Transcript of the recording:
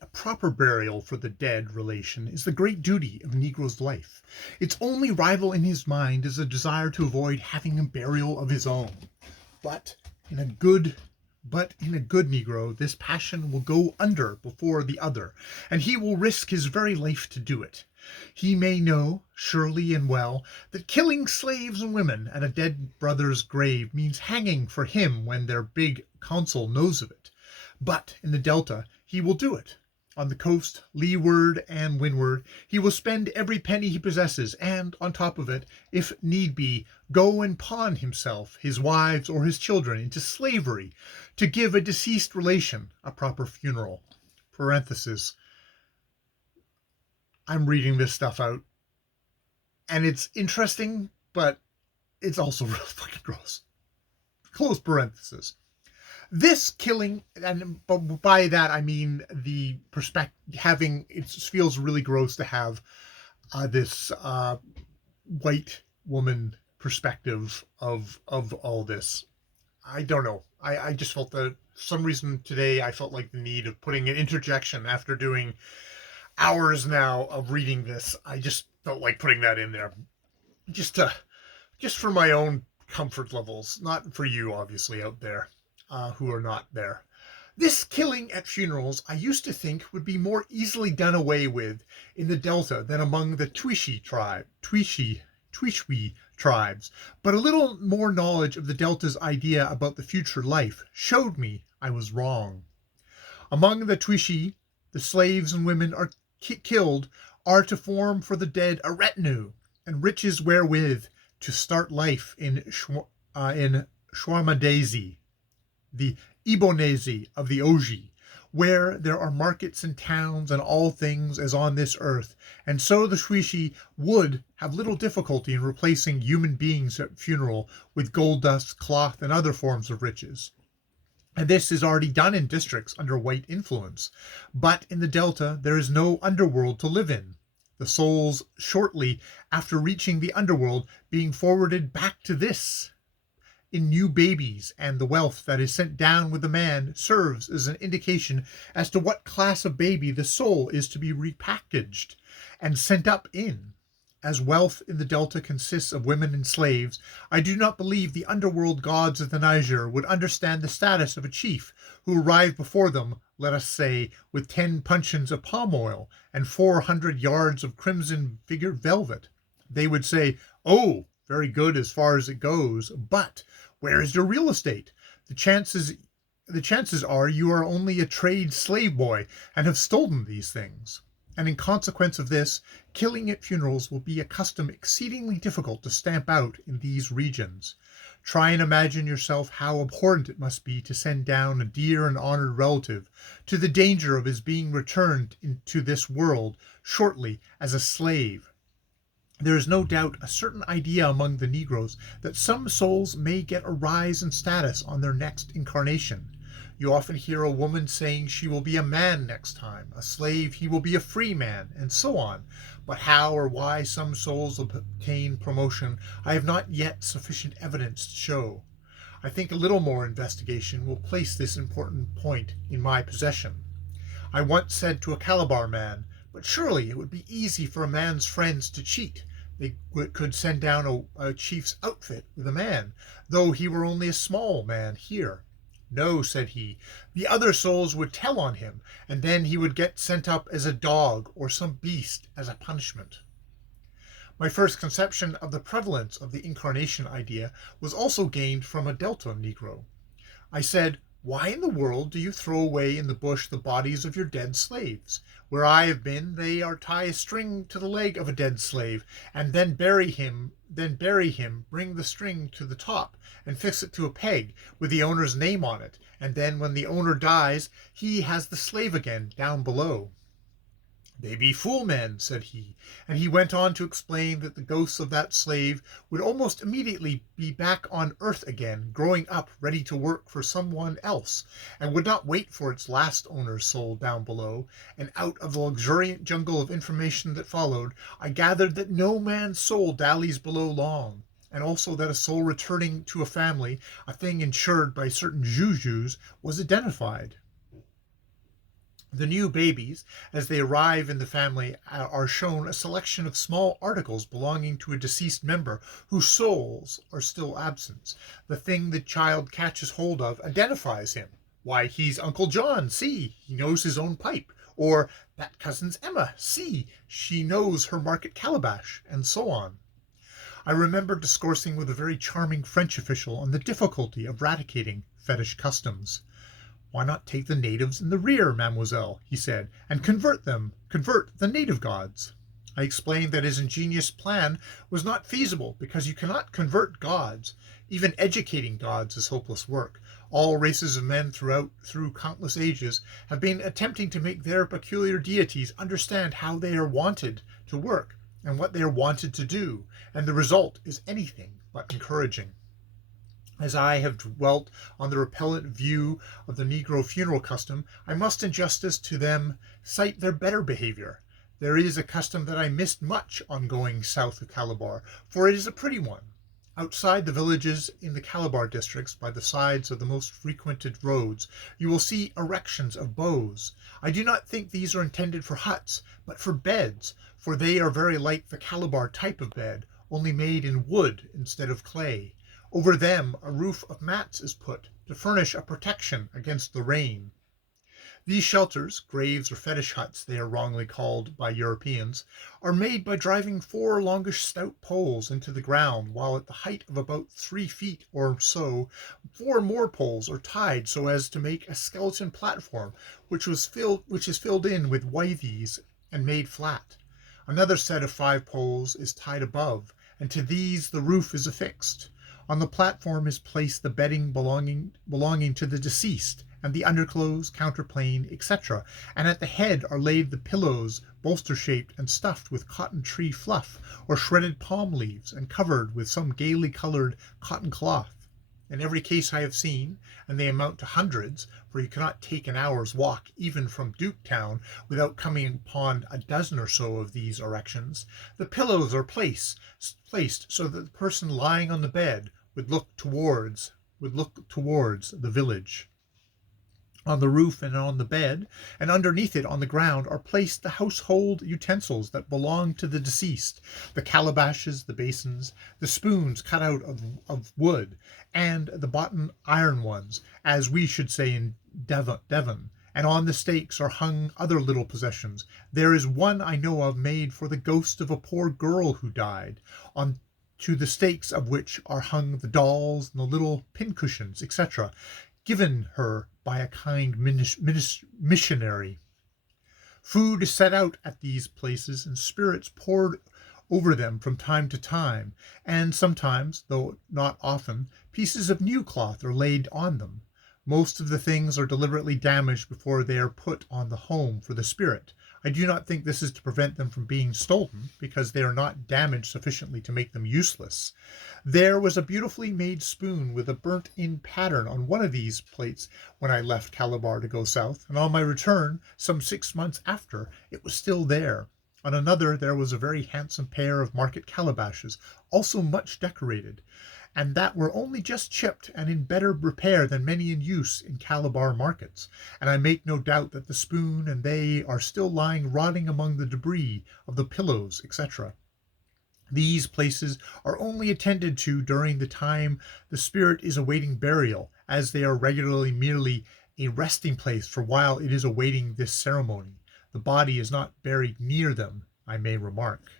A proper burial for the dead relation is the great duty of Negro's life. Its only rival in his mind is a desire to avoid having a burial of his own. But in a good Negro, this passion will go under before the other, and he will risk his very life to do it. He may know, surely and well, that killing slaves and women at a dead brother's grave means hanging for him when their big council knows of it. But in the Delta he will do it. On the coast, leeward and windward, he will spend every penny he possesses, and, on top of it, if need be, go and pawn himself, his wives, or his children into slavery to give a deceased relation a proper funeral. Parenthesis. I'm reading this stuff out, and it's interesting, but it's also really fucking gross. Close parenthesis. This killing, and by that I mean the perspective, it feels really gross to have this white woman perspective of all this. I don't know. I just felt that for some reason today I felt like the need of putting an interjection after doing hours now of reading this. I just felt like putting that in there, just for my own comfort levels, not for you obviously out there. Who are not there. This killing at funerals I used to think would be more easily done away with in the Delta than among the Twishi tribes, but a little more knowledge of the Delta's idea about the future life showed me I was wrong. Among the Twishi, the slaves and women are killed are to form for the dead a retinue and riches wherewith to start life in Shwamadezi, the Ibonezi of the Oji, where there are markets and towns and all things as on this earth, and so the Swishi would have little difficulty in replacing human beings at funeral with gold dust, cloth, and other forms of riches. And this is already done in districts under white influence. But in the Delta, there is no underworld to live in. The souls, shortly after reaching the underworld, being forwarded back to this in new babies, and the wealth that is sent down with the man serves as an indication as to what class of baby the soul is to be repackaged and sent up in. As wealth in the Delta consists of women and slaves, I do not believe the underworld gods of the Niger would understand the status of a chief who arrived before them, let us say, with 10 puncheons of palm oil and 400 yards of crimson figured velvet. They would say, "Oh, very good as far as it goes, but where is your real estate? The chances are you are only a trade slave boy and have stolen these things." And in consequence of this, killing at funerals will be a custom exceedingly difficult to stamp out in these regions. Try and imagine yourself how abhorrent it must be to send down a dear and honored relative to the danger of his being returned into this world shortly as a slave. There is no doubt a certain idea among the Negroes that some souls may get a rise in status on their next incarnation. You often hear a woman saying she will be a man next time, a slave he will be a free man, and so on. But how or why some souls obtain promotion, I have not yet sufficient evidence to show. I think a little more investigation will place this important point in my possession. I once said to a Calabar man, "But surely it would be easy for a man's friends to cheat. They could send down a chief's outfit with a man, though he were only a small man here." "No," said he, "the other souls would tell on him, and then he would get sent up as a dog or some beast as a punishment." My first conception of the prevalence of the incarnation idea was also gained from a Delta Negro. I said, "Why in the world do you throw away in the bush the bodies of your dead slaves? Where I have been, they are tie a string to the leg of a dead slave, and then bury him, bring the string to the top, and fix it to a peg, with the owner's name on it, and then when the owner dies, he has the slave again down below." "They be fool men," said he, and he went on to explain that the ghosts of that slave would almost immediately be back on earth again, growing up ready to work for someone else, and would not wait for its last owner's soul down below. And out of the luxuriant jungle of information that followed, I gathered that no man's soul dallies below long, and also that a soul returning to a family, a thing insured by certain jujus, was identified. The new babies, as they arrive in the family, are shown a selection of small articles belonging to a deceased member whose souls are still absent. The thing the child catches hold of identifies him. Why, he's Uncle John, see, he knows his own pipe. Or, that cousin's Emma, see, she knows her market calabash, and so on. I remember discoursing with a very charming French official on the difficulty of eradicating fetish customs. Why not take the natives in the rear, mademoiselle, he said, and convert the native gods? I explained that his ingenious plan was not feasible because you cannot convert gods. Even educating gods is hopeless work. All races of men through countless ages have been attempting to make their peculiar deities understand how they are wanted to work and what they are wanted to do, and the result is anything but encouraging. As I have dwelt on the repellent view of the Negro funeral custom, I must, in justice to them, cite their better behavior. There is a custom that I missed much on going south of Calabar, for it is a pretty one. Outside the villages in the Calabar districts, by the sides of the most frequented roads, you will see erections of bows. I do not think these are intended for huts, but for beds, for they are very like the Calabar type of bed, only made in wood instead of clay. Over them a roof of mats is put, to furnish a protection against the rain. These shelters, graves or fetish huts they are wrongly called by Europeans, are made by driving 4 longish stout poles into the ground, while at the height of about 3 feet or so 4 more poles are tied so as to make a skeleton platform, which is filled in with withes and made flat. Another set of 5 poles is tied above, and to these the roof is affixed. On the platform is placed the bedding belonging to the deceased, and the underclothes, counterpane, etc., and at the head are laid the pillows, bolster-shaped and stuffed with cotton tree fluff, or shredded palm leaves, and covered with some gaily colored cotton cloth. In every case I have seen, and they amount to hundreds, for you cannot take an hour's walk even from Duketown without coming upon a dozen or so of these erections, the pillows are placed so that the person lying on the bed would look towards the village. On the roof and on the bed, and underneath it on the ground, are placed the household utensils that belong to the deceased, the calabashes, the basins, the spoons cut out of wood, and the boughten iron ones, as we should say in Devon. And on the stakes are hung other little possessions. There is one I know of made for the ghost of a poor girl who died, on to the stakes of which are hung the dolls and the little pincushions, etc., given her by a kind missionary. Food is set out at these places, and spirits poured over them from time to time, and sometimes, though not often, pieces of new cloth are laid on them. Most of the things are deliberately damaged before they are put on the home for the spirit. I do not think this is to prevent them from being stolen, because they are not damaged sufficiently to make them useless. There was a beautifully made spoon with a burnt-in pattern on one of these plates when I left Calabar to go south, and on my return, some 6 months after, it was still there. On another there was a very handsome pair of market calabashes, also much decorated, and that were only just chipped and in better repair than many in use in Calabar markets, and I make no doubt that the spoon and they are still lying rotting among the debris of the pillows, etc. These places are only attended to during the time the spirit is awaiting burial, as they are regularly merely a resting place for while it is awaiting this ceremony. The body is not buried near them, I may remark.